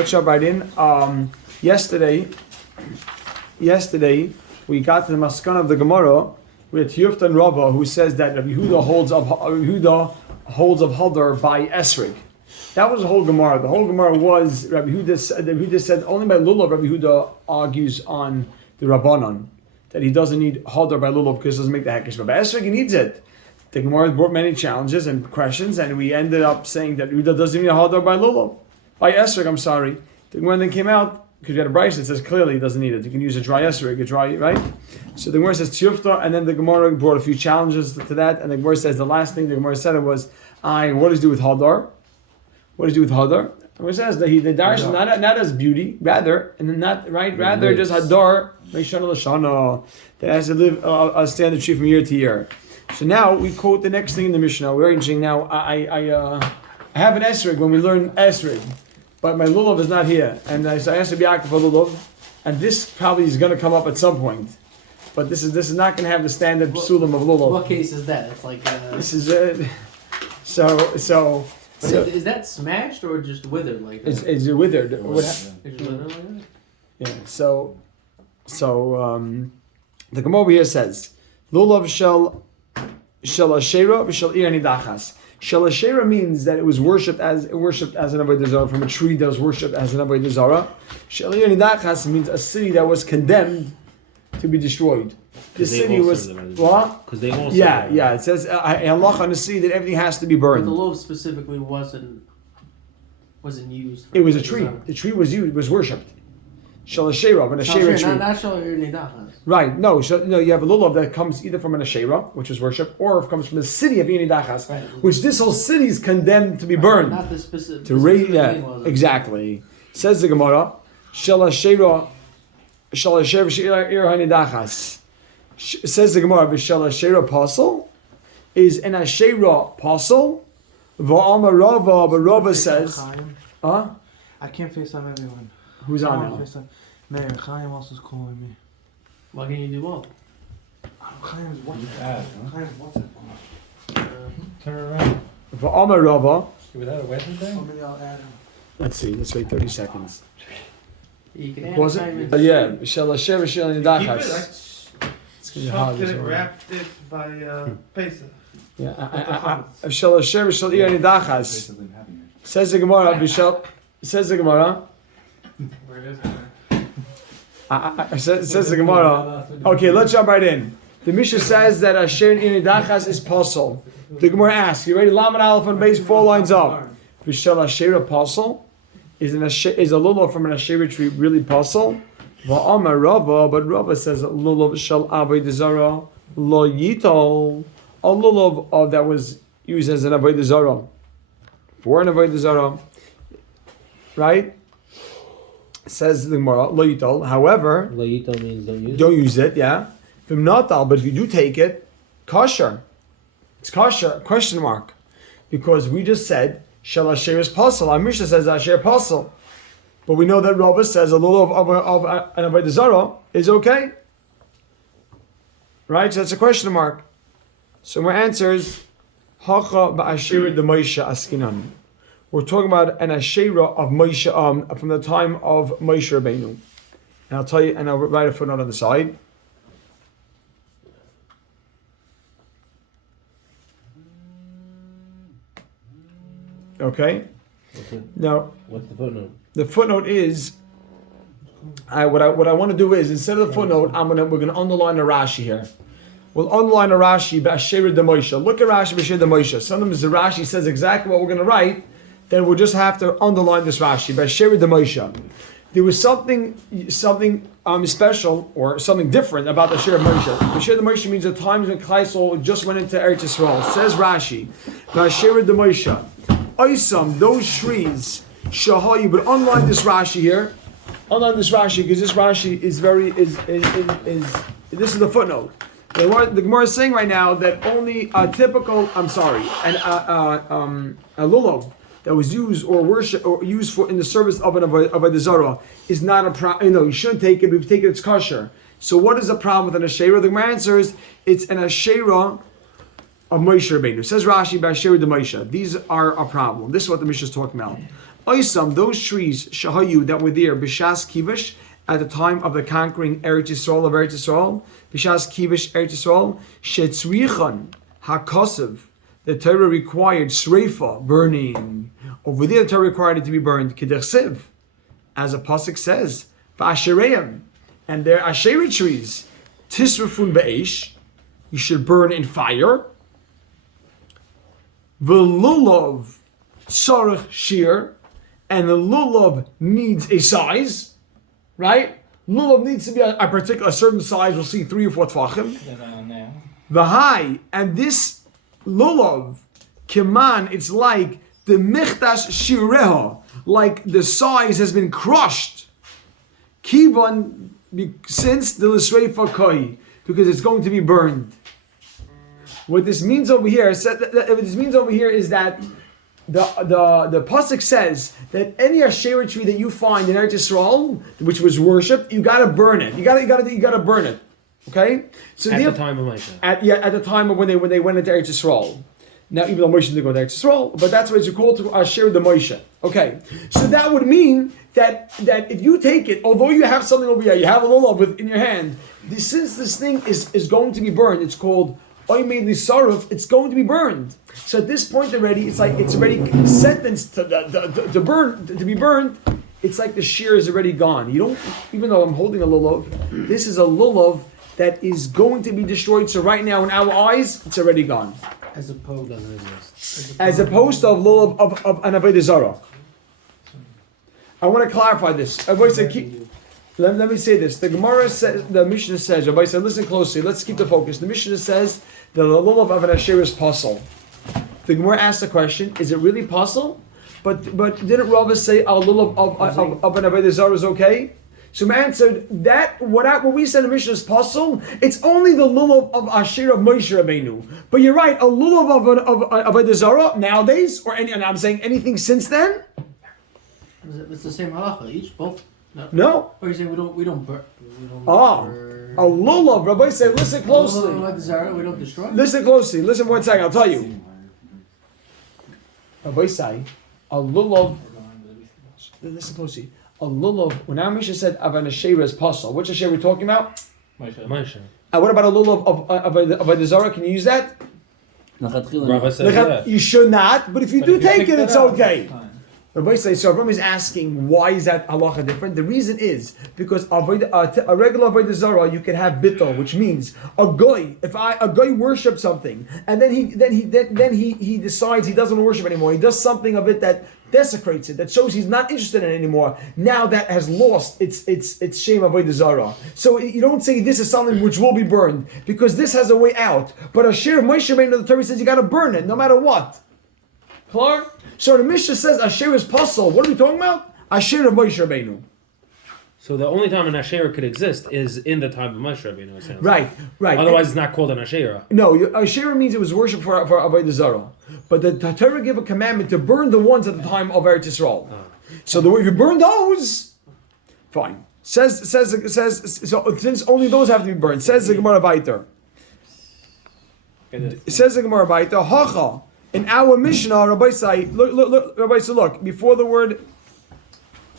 Let's jump right in. Yesterday we got to the maskana of the Gemara with Yufta and Rava, who says that Rabbi Yehuda holds of Hadar by Esrig. That was the whole Gemara. The whole Gemara was Rabbi Yehuda said only by Lulav Rabbi Yehuda argues on the Rabbanon that he doesn't need Hadar by Lulav because it doesn't make the Hekesh. But by Esrig he needs it. The Gemara brought many challenges and questions, and we ended up saying that Yehuda doesn't need a Hadar by Lulav. By Esrig, I'm sorry. The Gemara then came out, because you had a Bryce that says clearly he doesn't need it. You can use a dry Esrig, a dry, right? So the Gemara says Tiyufta, and then the Gemara brought a few challenges to that, and the Gemara says the last thing the Gemara said was, what does it do with Hadar? What does it do with Hadar? The Gemara says that the Darshan not as beauty, rather, and then not, right, rather just Hadar, Meishana Lashana, that has to live, stand the tree from year to year. So now we quote the next thing in the Mishnah. Very interesting. Now I have an Esrig when we learn Esrig, but my Lulav is not here, and so I asked to be active for Lulav, and this probably is going to come up at some point, but this is not going to have the standard psulim of Lulav. What case is that? It's like this is it. So is that smashed or just withered like that? It's withered. It's withered like that? Yeah. So the Gemara over here says Lulav shel Ashera v'shel Ir Nidachas. Shel Ashera means that it was worshipped as an avodah zarah, from a tree that was worshipped as an avodah zarah. Shel Ir Nidachas means a city that was condemned to be destroyed. The city was what? Because they also yeah. It says Allah on the sea that everything has to be burned. But the loaf specifically wasn't used. It was a tree. The tree was used. Was worshipped. Shel Ashera, an Ashera tree. Not Shel Ir Nidachas. Right, no, you have a lulav that comes either from an Asherah, which is worship, or it comes from the city of Yinidachas, right, which this whole city is condemned to be burned. Not the specific. Exactly. Says the Gemara, Shel Asherah Ir Hanidachas. Says the Gemara, Shel Asherah Pasal is an Asherah Pasal. Va'ama Rava, but Rava says, I can't FaceTime everyone. Who's on now? Mayor Chaim also is calling me. Why can't you do both? Chaim's WhatsApp. turn around. Va'ama Rava. Without a weapon thing? Maybe I'll add him. Let's see. Let's wait 30 seconds. You can Was it? Yeah. Shel Asher Shel Nidachas. Shop did it wrapped it by Pesach. Yeah. Shel Asher Shel Ir Nidachas. Says the Gemara. Says the Gemara. Where is it? Says the Gemara. Okay, let's jump right in. The Mishnah says that Asher Nidachas is Pasal. The Gemara asks, you ready? Lamed Aleph on base, 4 lines up. V'shel Asher Pasal. Is a lulav from an Asher tree really Pasal? Va'amar Rava, but Rava says lulav shel avodah zarah lo yitol. A lulav that was used as an avodah zarah for an avodah zarah, right? Says the Gemara lo yitol. However, Lo yitol means don't use it. Yeah, from natal, but if you do take it, kosher. It's kosher? Question mark, because we just said shel Asher is pasal. Our Mishnah says Asher pasal. But we know that Rava says a lulav of an avodah zarah is okay, right? So that's a question mark. So my answer is hacha ba'asherah de Moshe askinan. We're talking about an asherah of Moshe from the time of Moshe Rabbeinu, and I'll tell you, and I'll write a footnote on the side. Okay. Now, what's the footnote? The footnote is, what I want to do is, instead of the footnote, we're gonna underline a Rashi here. We'll underline a Rashi b'asherah de Moshe. Look at Rashi b'asherah de Moshe. Sometimes the Rashi says exactly what we're gonna write, then we'll just have to underline this Rashi b'asherah de Moshe. There was something special or something different about the Asherah of Moshe. Asherah de Moshe means the times when Klal Yisrael just went into Eretz Yisrael. Says Rashi, b'asherah de Moshe. Oisam, those trees, shahayu, but unlike this Rashi here, unlike this Rashi, because this Rashi is this is the footnote. The Gemara is saying right now that only a typical, a lulav that was used or worship or used for in the service of an avodah zarah is not a problem. You shouldn't take it. We've taken it's kosher. So what is the problem with an asherah? The Gemara answer is it's an asherah of Moshe Rabbeinu. Says Rashi, b'asherah de Moshe. These are a problem. This is what the Mishnah is talking about. Oisam, those trees, Shahayu, that were there, Bishas Kivish, at the time of the conquering Eretz Yisrael of Eretz Yisrael, Bishas Kivish Eretz Yisrael, Shetzrichan HaKosev, the Torah required Sreifa, burning. Over there, the Torah required it to be burned, Kedersiv, as a pasuk says, Va'ashereim, and their Asherah trees, Tisrafun Be'esh, you should burn in fire. V'lulav Tzarech Shir, and the lulav needs a size, right? Lulav needs to be a particular, a certain size. We'll see 3 or 4 tvachim. The high, and this lulav, kiman, it's like the michtash shireha, like the size has been crushed. Kivan, since the l'sreifa koi, because it's going to be burned. What this means over here, is that the pasuk says that any Asherah tree that you find in Eretz Yisrael, which was worshipped, you gotta burn it. You gotta burn it. Okay. So at the time of Moshe. At the time of when they went into Eretz Yisrael. Now, even though Moshe didn't go to Eretz Yisrael, but that's what it's called to Asher the Moshe. Okay. So that would mean that if you take it, although you have something over here, you have a lulav in your hand. Since this thing is going to be burned, it's called Oymei Lisaruf, it's going to be burned. So at this point already, it's already sentenced to burn, to be burned. It's like the shear is already gone. You don't, even though I'm holding a lulav, this is a lulav that is going to be destroyed. So right now in our eyes, it's already gone. As opposed To a lulav of an avodah zarah. I want to clarify this. Let me say this. The Gemara says, the Mishnah says, Rabbi said, listen closely, let's keep the focus. The Mishnah says that the lulav of an asher is pasul. The Gemara asked the question, is it really pasul? But didn't Rava say a lulav of an avodah zarah is okay? So I answered that what we said in the Mishnah is pasul. It's only the lulav of asher of Moshe Rabbeinu. But you're right, a lulav of avodah zarah nowadays, and I'm saying anything since then. It's the same halacha. Both. No. Or you say we don't burn. A lulav. Rabbi said, listen closely. We don't destroy. Listen closely. Listen 1 second. I'll tell you. Rabbi say, a lulav. Listen closely. A lulav. When our Mishnah said Avan Asherah is pasul, which Asherah are we talking about? Moshe. What about a lulav of a Zara? Can you use that? Rava says yes. You should not, but if you But do if you take pick it, it's it up, okay. it's fine. Rabbi say, so Avram is asking, why is that halacha different? The reason is because a regular avodah zarah you can have bittul, which means a guy. If a guy worships something and then he decides he doesn't worship anymore, he does something of it that desecrates it, that shows he's not interested in it anymore. Now that has lost its shame avodah zarah. So you don't say this is something which will be burned because this has a way out. But Asher Moshe Rabbeinu, the Torah says you got to burn it no matter what. Clear? So the Mishnah says Asher is pasul. What are we talking about? Asher of Moshe Rabbeinu. So the only time an Asherah could exist is in the time of Moshe Rabbeinu. It sounds Right. Otherwise, it's not called an Asherah. No, Asherah means it was worship for avodah zarah. But the Torah gave a commandment to burn the ones at the time of Eretz Yisrael. So if you burn those, fine. Says so since only those have to be burned. Says the Gemara Baiter. Says the Gemara Baiter. Hacha. In our Mishnah, Rabbi say, look, before the word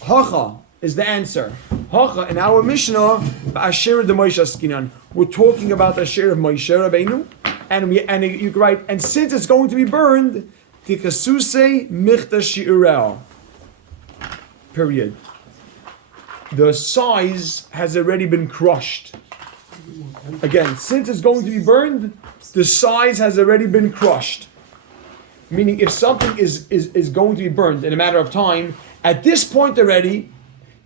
Hacha is the answer. Hacha, in our Mishnah, Asher de Moshe Askinan, we're talking about the Asher of Moshe Rabbeinu, and you write, and since it's going to be burned, Tikasuse Michta Shi'urel. Period. The size has already been crushed. Again, since it's going to be burned, the size has already been crushed. Meaning, if something is going to be burned in a matter of time, at this point already,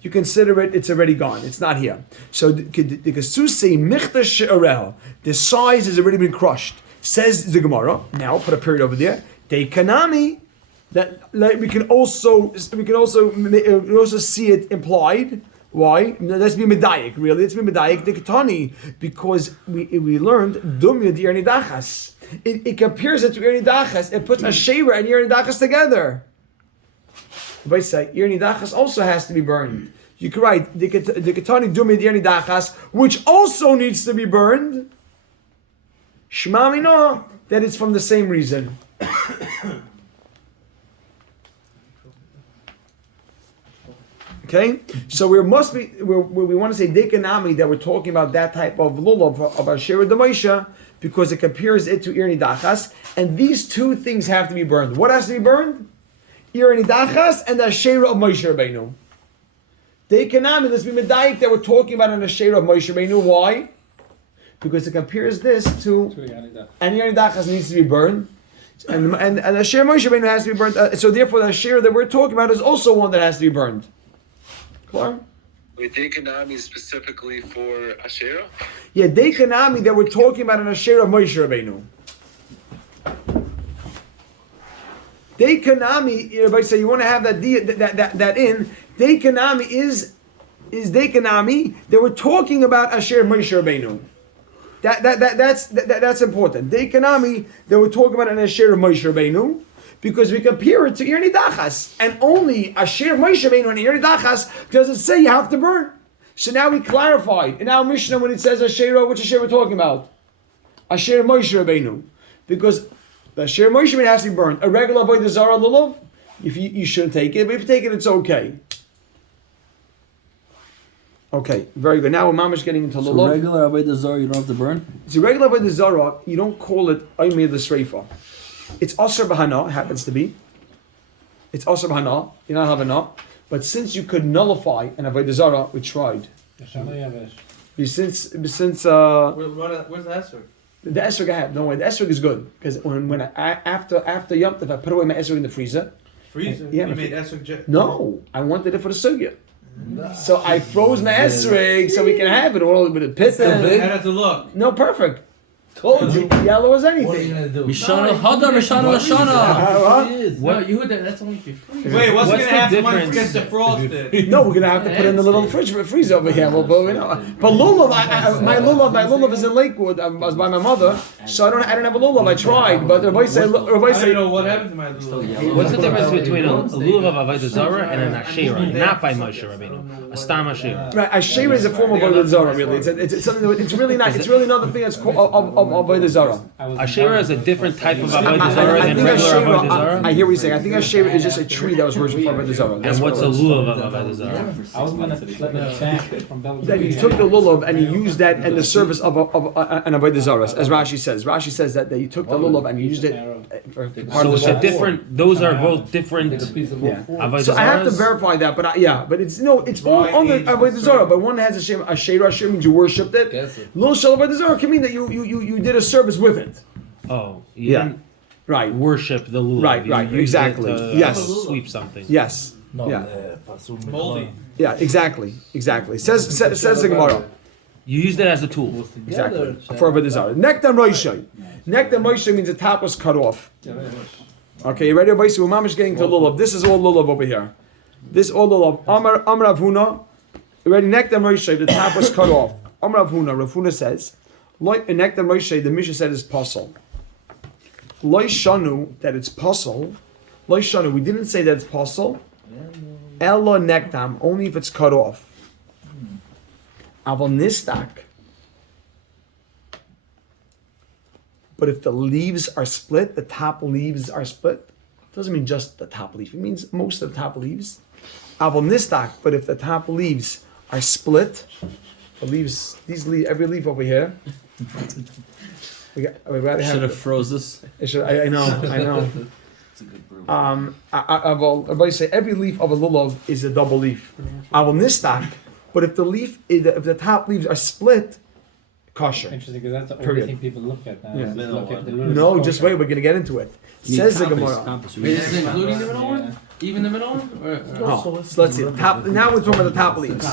you consider it's already gone. It's not here. So the size has already been crushed. Says the Gemara. Now put a period over there. They kanami. That like, we can also see it implied. Why? Let's be medayik. Really, let's be medayik. The ketani, because we learned dumya di ernidachas. It compares it to Irnidachas. It puts Asherah and Irnidachas together. If I say Irnidachas also has to be burned, you can write the Ketani Dumid Irnidachas, which also needs to be burned. Shema Mina, that it's from the same reason. Okay, so we want to say dekanami that we're talking about that type of lulav of Asherah D'Moshe because it compares it to Ir Nidachas, and these two things have to be burned. What has to be burned? Ir Nidachas and the Asherah of Moshe Rabbeinu. Dekanami, let's be medayik that we're talking about an Asherah of Moshe Rabbeinu. Why? Because it compares this to and Ir Nidachas needs to be burned. And the Asherah Moshe Rabbeinu has to be burned. So therefore, the Asherah that we're talking about is also one that has to be burned. Clear? Wait, Dekanami specifically for Asherah? Yeah, Dekanami that we're talking about an Asherah of Moshe Rabbeinu. Dekanami, everybody say you want to have that in. Dekanami is Dekanami that we're talking about Asherah Moshe Rabbeinu. That's important. Dekanami that we're talking about an Asherah Moshe Rabbeinu. Because we compare it to Ir Nidachas, and only Asher Moshe Rabbeinu and Ir Nidachas does it say you have to burn. So now we clarified. In our Mishnah, when it says Asherah, which Asherah we're talking about? Asher Moshe Rabbeinu, because the Asher Moshe Rabbeinu has to be burned. A regular avodah zarah lulav, if you shouldn't take it, but if you take it, it's okay. Okay, very good. Now we're mamish getting into lulav. So regular avodah zarah, you don't have to burn. So regular avodah zarah, you don't call it Aymir the Sreifa. It's Asr B'Hana, happens to be. It's Asr B'Hana, you're not having enough. But since you could nullify an Avodah Zarah, we tried. Since Where's the Esrog? the Esrog I have, no way, the Esrog is good. Because after Yom Tov, I put away my Esrog in the freezer. Freezer? Yeah, You made Esrog No, I wanted it for the Sugya. So I froze my Esrog so we can have it all with a pit. How does it look? No, perfect. Told you, yellow as anything. Mishana Hadar, Mishana Lashana. No, that's only if you freeze. Wait, what's What's gonna the happen when it difference? gets defrosted? No, we're gonna have to put it in the little freezer over here. But lulav, my lulav is in Lakewood. I was by my mother, so I don't have a lulav. I tried, but everybody say, I don't know what happened to my lulav. What's the difference between a lulav of avodah zarah and an asherah? Not by Moshe Rabbeinu, a stam asherah. right, Asherah is a form of avodah zarah. Really, it's something. It's really not. It's really another thing that's called of avodah zarah. Asherah is a different type of avodah zarah than regular avodah zarah. I hear what you're saying. I think Asherah is just a tree that was worshipped for avodah zarah. And what's a lulav of avodah zarah? I was gonna That you took the lulav and you used that in the service of an avodah zarah, as Rashi says. Rashi says that you took the lulav and you used it for part So of the it's a service. different. Those are both different avodah So I have to zarahs. verify that, but but it's all on the avodah zarah. But one has a shem asherah. Asherah means you worshipped it. Little shel avodah zarah can mean that you did a service with it. Oh, you didn't Right. worship the lulav. Right, You right, used exactly. it to Yes. sweep something. Yes. No, Yeah. Moldy. Yeah. Exactly. Says the Gemara. You used it as a tool. Exactly. For avodah zarah. Nektam roishay. Nektam roishay means the top was cut off. Okay, you ready, everybody? So we're mamish getting to lulav. This is all lulav over here. This all lulav. Amar Avhuna. You ready? Nektam roishay. The top was cut off. Amar Avhuna. Rav Huna says. Like in Nektam roishay, the Mishnah said is puzzle. Loi shanu, that it's puzzle. Loi shanu, we didn't say that it's puzzle. Ella nektam, only if it's cut off. Aval nistak. But if the leaves are split, the top leaves are split, doesn't mean just the top leaf. It means most of the top leaves. Aval nistak, but if the top leaves are split, the leaves, every leaf over here. Should have froze this. I know. Everybody say every leaf of a lulav is a double leaf. I will nistak, but if the top leaves are split, kosher. Interesting, because that's the only Period. thing people look at now. Yeah. is look if the lulav is No, just kosher. wait. We're gonna get into it. Says the Gemara. Is it including the middle one? Even the middle one? Oh, so let's see. The top. Now we're talking about the top leaves.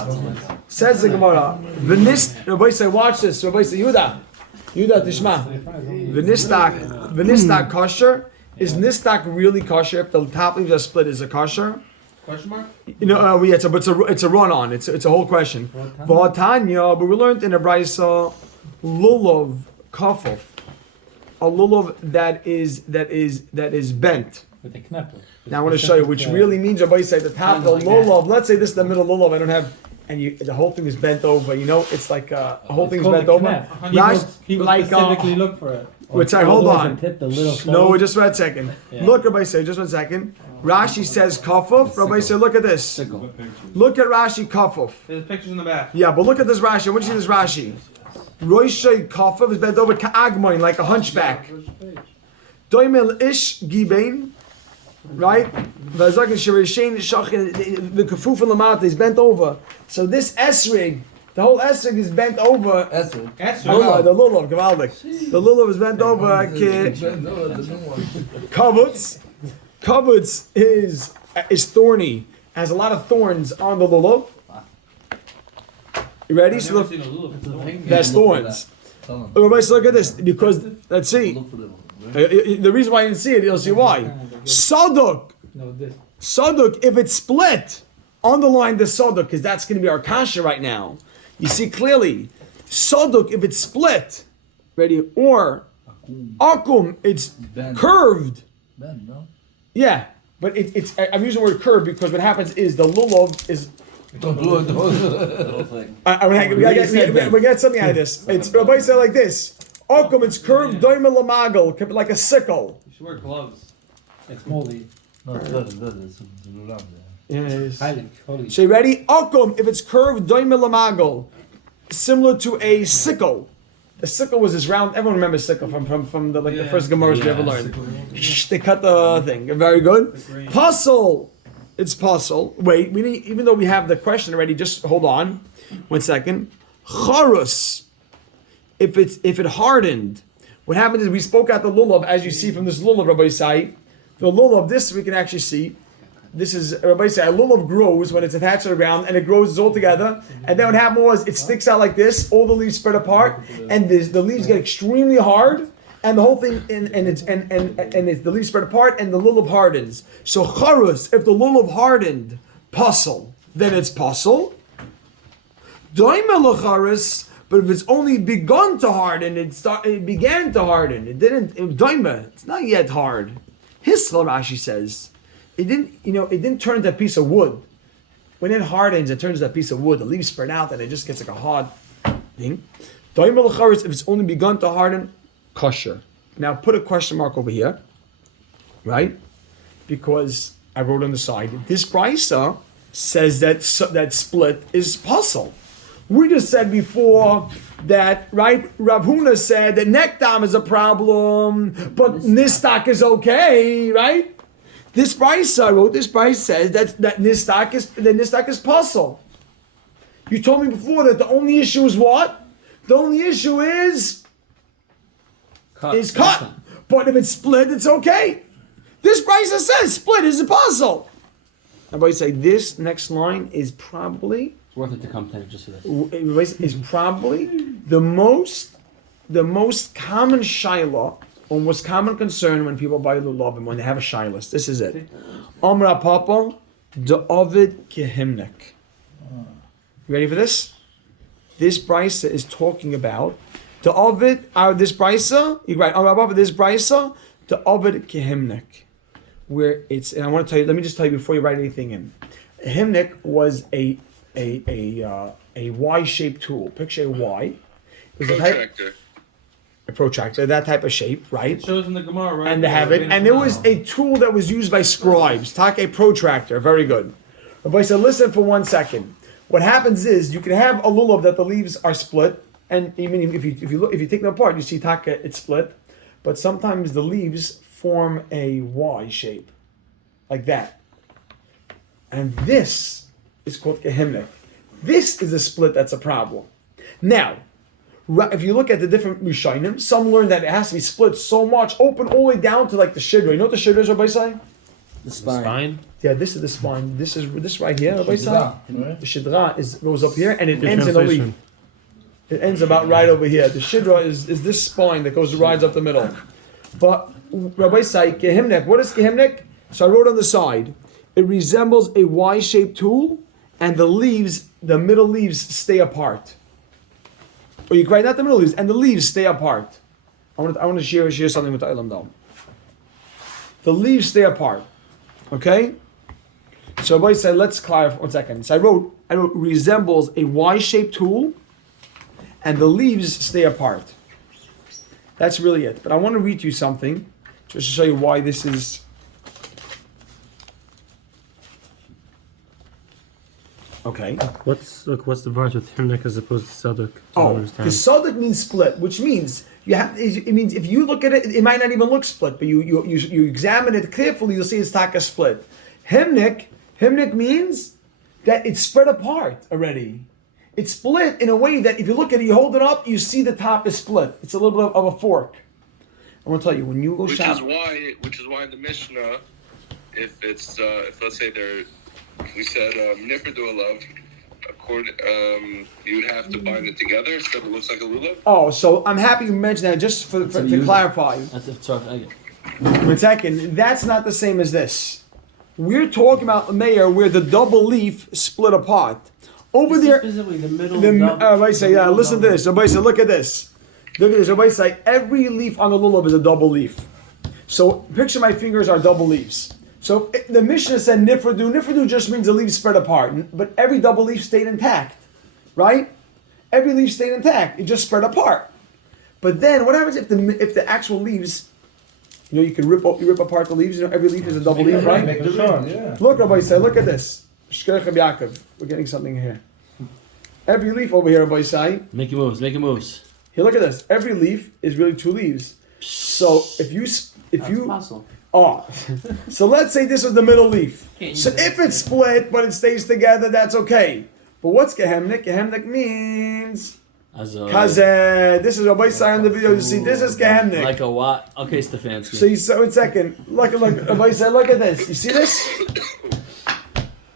Says the Gemara. Everybody say, watch this. Everybody say, Yuda Tishma. V'nistak kosher. Is nistak really kosher? If the top leaves are split, is it kosher? Question mark? Yeah, it's a run on. It's a whole question. V'atanya, but we learned in a brayso, lulav kafuf, a lulav that is bent. With the knuckle. Now I want to show you, which really means everybody say the top, the lulav. Let's say this is the middle lulav. I don't have. And the whole thing is bent over. It's like a whole thing is bent over. People specifically look for it. Wait, sorry, hold on. The little No, just one second. Yeah. Look, Rabbi say, just one second. Rashi says kafuf. Rabbi say, look at this. Look at Rashi kafuf. There's pictures in the back. Yeah, but look at this Rashi. I want you to see this Rashi. Roishay kafuf is bent over ka'agmoin, like a hunchback. Doimel ish gibein, right? The kafuf and lamata is bent over. So this esrig, the whole esrig is bent over. That's The lulav, gewaldig. The lulav is bent over. Kavutz is thorny. Has a lot of thorns on the lulav. You ready? So look, there's thorns. Everybody, look at this because let's see. The reason why I didn't see it, you'll see why. Saduk, if it's split, underline the saduk because that's going to be our kasha right now. You see clearly, saduk if it's split, ready, or akum it's curved. Yeah, but it's I'm using the word curved because what happens is the lulav is. We get something out of this. It's Rabbi said like this. Akum, it's curved, doime lamagal, like a sickle. You should wear gloves. It's moldy. Yes. Holy. So you ready? Akum, if it's curved, doime lamagal, similar to a sickle. A sickle was this round. Everyone remembers sickle from the first Gemaras we ever learned. They cut the thing. Very good. Puzzle. It's puzzle. Wait, we need, even though we have the question already, just hold on 1 second. Charus. If it hardened, what happens is we spoke out the lulav, as you see from this lulav, Rabbi Sai. The lulav, this we can actually see. This is Rabbi Sai. A lulav grows when it's attached to the ground, and it grows all together. And then what happened was it sticks out like this. All the leaves spread apart, and the leaves get extremely hard. And the whole thing, and the leaves spread apart, and the lulav hardens. So charus, if the lulav hardened, puzzle, then it's puzzle. Doimel charus, but if it's only begun to harden, it began to harden. It didn't. Doime, it's not yet hard. Hisla Rashi says, it didn't turn into a piece of wood. When it hardens, it turns into a piece of wood. The leaves spread out, and it just gets like a hard thing. Doimel charus, if it's only begun to harden. Kosher. Now put a question mark over here, right? Because I wrote on the side, this brisa says that split is puzzle. We just said before that, right? Rav Huna said that nektam is a problem, but nistak is okay, right? This brisa, I wrote this brisa says that nistak is puzzle. You told me before that the only issue is what? The only issue is cut. But if it's split, it's okay. This brisa says split is a puzzle. Everybody say this next line is probably It's worth it to come to just for this. Is probably the most common shaila or most common concern when people buy lulav and when they have a shailas. This is it. Amra Papa de Ovid Kehimnik. You ready for this? This brisa is talking about the Ovid, this brisa, you write this brisa, the Ovid kehimnik, where it's, and I want to tell you, let me just tell you before you write anything in. A himnik was a Y-shaped tool. Picture a Y. It was Protractor. A protractor, that type of shape, right? It shows in the Gemara, right? And they have it. And there was a tool that was used by scribes. Take a protractor. Very good. Rabbi said, listen for 1 second. What happens is you can have a lulav that the leaves are split. And even if you take them apart, you see taka it's split, but sometimes the leaves form a Y shape, like that. And this is called kehimnik. This is a split that's a problem. Now, if you look at the different Rishonim, some learn that it has to be split so much, open all the way down to like the shidra. You know what the shidra is, Rabbi Say? The spine. Yeah, this is the spine. This is this right here, Rabbi Say. The shidra goes up here and it ends in a leaf. It ends about right over here. The shidra is this spine that rides up the middle. But Rabbi say kehimnik. What is kehimnik? So I wrote on the side. It resembles a Y-shaped tool, and the middle leaves stay apart. Or you write not the middle leaves, and the leaves stay apart. I want to share something with the Ilam though. The leaves stay apart. Okay. So Rabbi said, let's clarify 1 second. So I wrote resembles a Y-shaped tool. And the leaves stay apart. That's really it. But I want to read you something just to show you why this is. Okay. What's the verse with himnek as opposed to saduk? Oh, because saduk means split, which means you have. It means if you look at it, it might not even look split, but you examine it carefully, you'll see it's taka split. Himnik means that it's spread apart already. It's split in a way that if you look at it, you hold it up, you see the top is split. It's a little bit of a fork. I want to tell you when you go shop. Which is why in the Mishnah, if it's if let's say we said nifr do a love, you would have to bind it together so it looks like a lulav. Oh, so I'm happy you mentioned that just to clarify. Sorry. 1 second. That's not the same as this. We're talking about the mayor where the double leaf split apart. Over This there, is specifically the middle. everybody say, yeah, listen to this. Everybody say, look at this. Look at this. Everybody say, every leaf on the lulav is a double leaf. So picture my fingers are double leaves. So the Mishnah said nifradu. Nifradu just means the leaves spread apart, but every double leaf stayed intact, right? Every leaf stayed intact. It just spread apart. But then what happens if the actual leaves, you rip apart the leaves. Every leaf is a double leaf, right? Look, everybody say, look at this. We're getting something here. Every leaf over here, everybody say. Make your moves. Here, look at this. Every leaf is really two leaves. So if you Possible. oh, so let's say this was the middle leaf. So if it's split but it stays together, that's okay. But what's gehemnik? Gehemnik means kazeh. This is Rabbi Sai on the video. You see, this is gehemnik. Like a what? Okay, Stefanski. So you saw it second. Look, Rabbi Sai, look at this. You see this?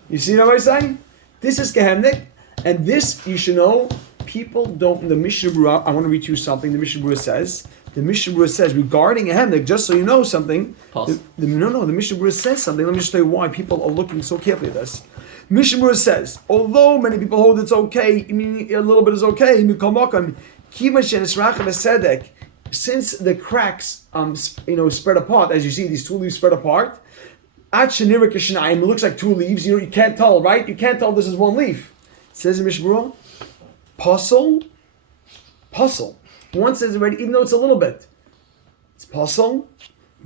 You see Rabbi Sai? This is gehemnik, and this you should know. People don't. In the Mishnah Berurah, I want to read you something. The Mishnah Berurah says. The Mishnah Berurah says regarding a hemnik, just so you know something. The Mishnah Berurah says something. Let me just tell you why people are looking so carefully at this. Mishnah Berurah says, although many people hold it's okay, I mean a little bit is okay. Since the cracks, spread apart, as you see, these two leaves spread apart. It looks like two leaves. You can't tell, right? You can't tell this is one leaf. It says in Mishnah Berurah, puzzle. One says already, even though it's a little bit, it's puzzle.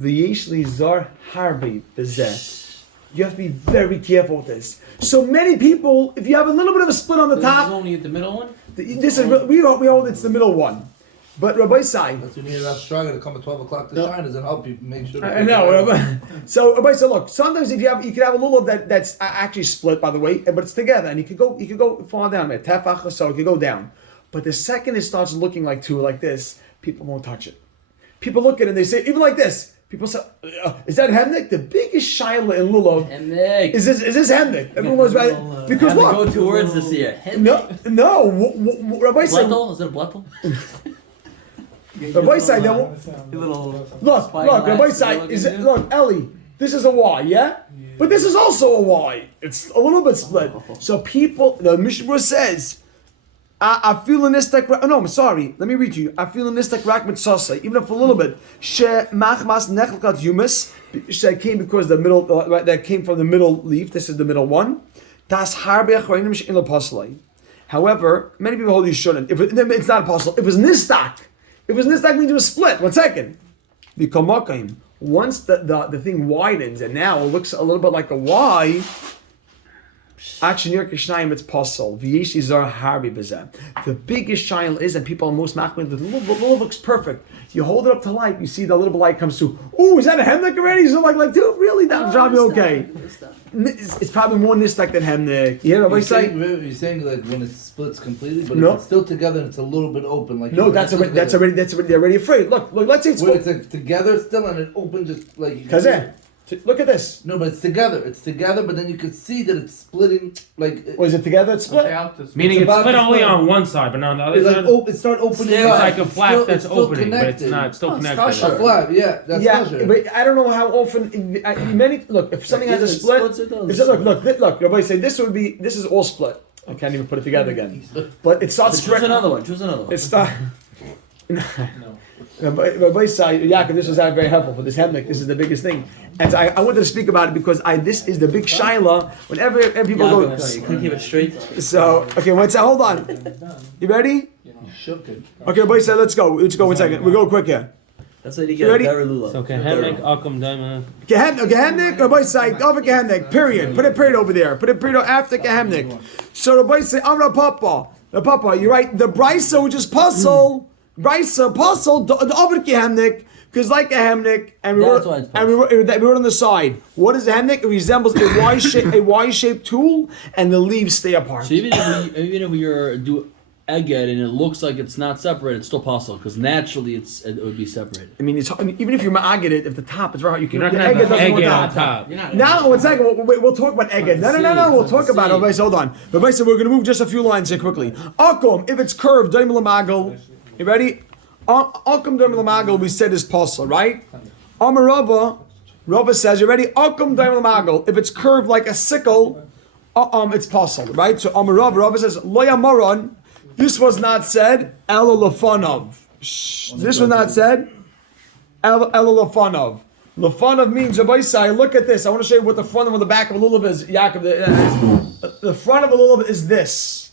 V'yeshli zar harbi bezeh. You have to be very careful with this. So many people, if you have a little bit of a split on the top, This is only the middle one. we hold it's the middle one. But Rabbi Sai. That's when you're struggling to come at 12 o'clock to shine doesn't help you make sure. I know. So Rabbi Sai, look. Sometimes you could have a little that's actually split, by the way, but it's together, and you could go far down there. Tefach or so, it could go down. But the second it starts looking like two, like this, people won't touch it. People look at it and they say, even like this. People say, "Is that hemnik?" The biggest shaila in lulav is this hemnik? Everyone was right because what? Go 2 words this year. No. Rabbi said, Is it a blettel? Rabbi said, look. Rabbi said, look, Ellie. This is a Y, yeah? But this is also a Y. It's a little bit split. So people, the Mishnah says. I feel in this no, I'm sorry. Let me read to you. I feel in this rak mitzasa, even if a little bit. She machmas nechelkat humus. She came because the middle that came from the middle leaf. This is the middle one. Das harbe achronim in the paslay. However, many people hold you shouldn't. It's not a puzzle. If it was nistak means it was split. 1 second. Once the thing widens and now it looks a little bit like a Y. It's puzzle. The biggest child is, and people are most machmir. The little looks perfect. You hold it up to light, you see the little light comes through. Oh, is that a hemnik already? So like, dude, really? That's probably okay. It's probably more nistak than hemnik. You hear what I'm saying? You're saying like when it splits completely, but if it's still together, it's a little bit open. Like that's already they're already afraid. Look, let's say it's like together still and it open just like. Look at this. No, but it's together. But then you can see that it's splitting. Like, is it together? It's split. Meaning it's split only on one side, but not on the other side. It starts opening. It's like a flap that's opening, but it's not. It's still connected. A flap, yeah. That's kosher. But I don't know how often. Look, if something has a split, look. Everybody say this is all split. I can't even put it together again. But it starts. Choose another one. It starts. Rabbi Sai, Yaakov, this was very helpful for this hemnik. This is the biggest thing, and so I wanted to speak about it because this is the big shaila. Whenever people go, you couldn't keep it straight. So okay, hold on. You ready? Shook it. Okay, boy, say let's go. Let's go 1 second. We go quick here. That's how you You get a ready? better lulav. So Kehemek, Akum, Daima. Gehemnik, or boy say over Gehemnik. Period. Put a period over there. Put a period after Gehemnik. So the boy say Amra Papa. The Papa, you're right. The Brisa, which is puzzle. Brisa, puzzle, the over Gehemnik. Because like a hemnik, and we That's wrote, why it's and we wrote on the side. What is a hemnik? It resembles a Y-shaped tool, and the leaves stay apart. So even if we do eged and it looks like it's not separated, it's still possible because naturally it would be separated. I mean, even if you ma'aged it, if the top is right, you can. You're not The gonna have eged doesn't egg go on down. top. Now, 1 second. We'll talk about eged. No. We'll talk about it. Okay, so hold on. But basically, we're going to move just a few lines here quickly. Akum, if it's curved, daim l'magel. You ready? Akum daim l'magel, we said is possible, right? Amar Rava says, you ready? Akum daim l'magel. If it's curved like a sickle, it's possible, right? So Amar Rava says, lo yamaron. This was not said, ela lefanov. This was not said, ela lefanov. Lefanov means, Rabbi, look at this. I want to show you what the front and the back of a lulav is. Yaakov, the front of a lulav is this.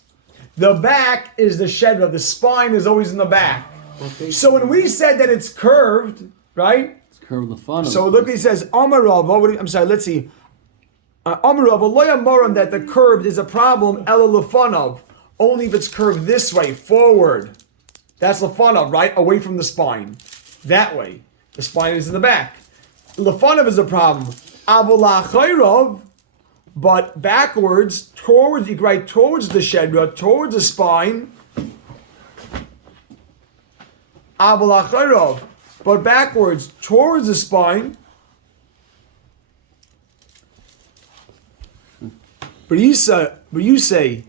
The back is the shedra. The spine is always in the back. So when we said that it's curved, right? It's curved the fun. So look, he says, Amarav. I'm sorry, let's see. Amarav, loya moram, that the curved is a problem, ela lefanov. Only if it's curved this way, forward. That's lefanov, right? Away from the spine. That way. The spine is in the back. Lefanov is a problem. Avola chayrov, but backwards, towards, you can write towards the shedra, towards the spine. Avola chayrov, but backwards, towards the spine. But you say,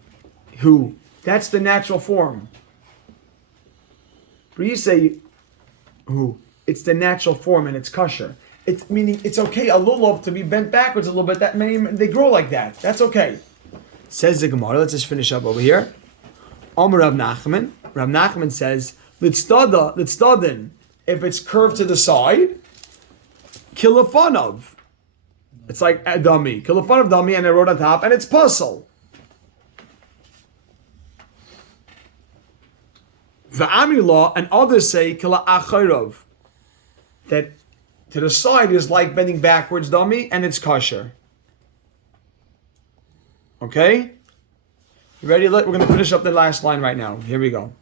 who? That's the natural form. But you say, who? It's the natural form and it's kosher. It's meaning it's okay a lulav to be bent backwards a little bit. That many they grow like that. That's okay. Says the Gemara. Let's just finish up over here. Amar Rav Nachman. Rav Nachman says, Litztadin. If it's curved to the side, kilafanov. It's like a dummy. Kilafanov dummy, and I wrote on top, and it's puzzle. V'amila, and others say kila achayrov, that to the side is like bending backwards dummy, and it's kosher. Okay? You ready? We're going to finish up the last line right now. Here we go.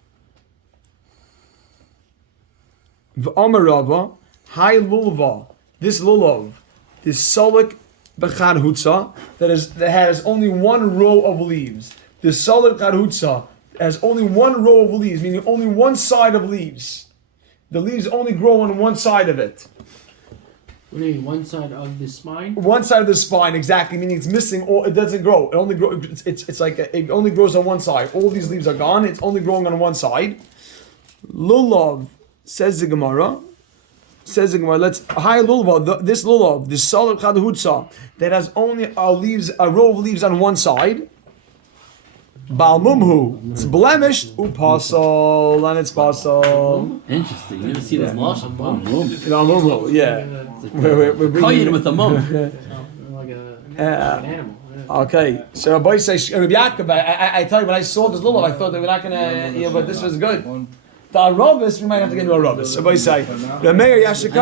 V'amarava, hai lulva, this lulav, this solik b'chad hutza, that has only one row of leaves. This solik b'chad hutza has only one row of leaves, meaning only one side of leaves. The leaves only grow on one side of it. What do you mean, one side of the spine? One side of the spine, exactly, meaning it's missing, or it doesn't grow. It only grows. It's like it only grows on one side. All these leaves are gone. It's only growing on one side. Lulav, says the Gemara. Let's hi lulav. This lulav, this solid chadhutza that has only a row of leaves on one side. Balmumhu, it's blemished, upasol, and it's pasol. Interesting. You never see this lashon. Balmumhu, yeah. We're Koyin with a mum. Like an animal. Okay, so Rabbi says, Rabbi Yaakov, I tell you, when I saw this lulav, I thought they were not gonna, but this was good. The Arabis, we might have to get into Arabis. Rabbi say, the mayor Yashikaya.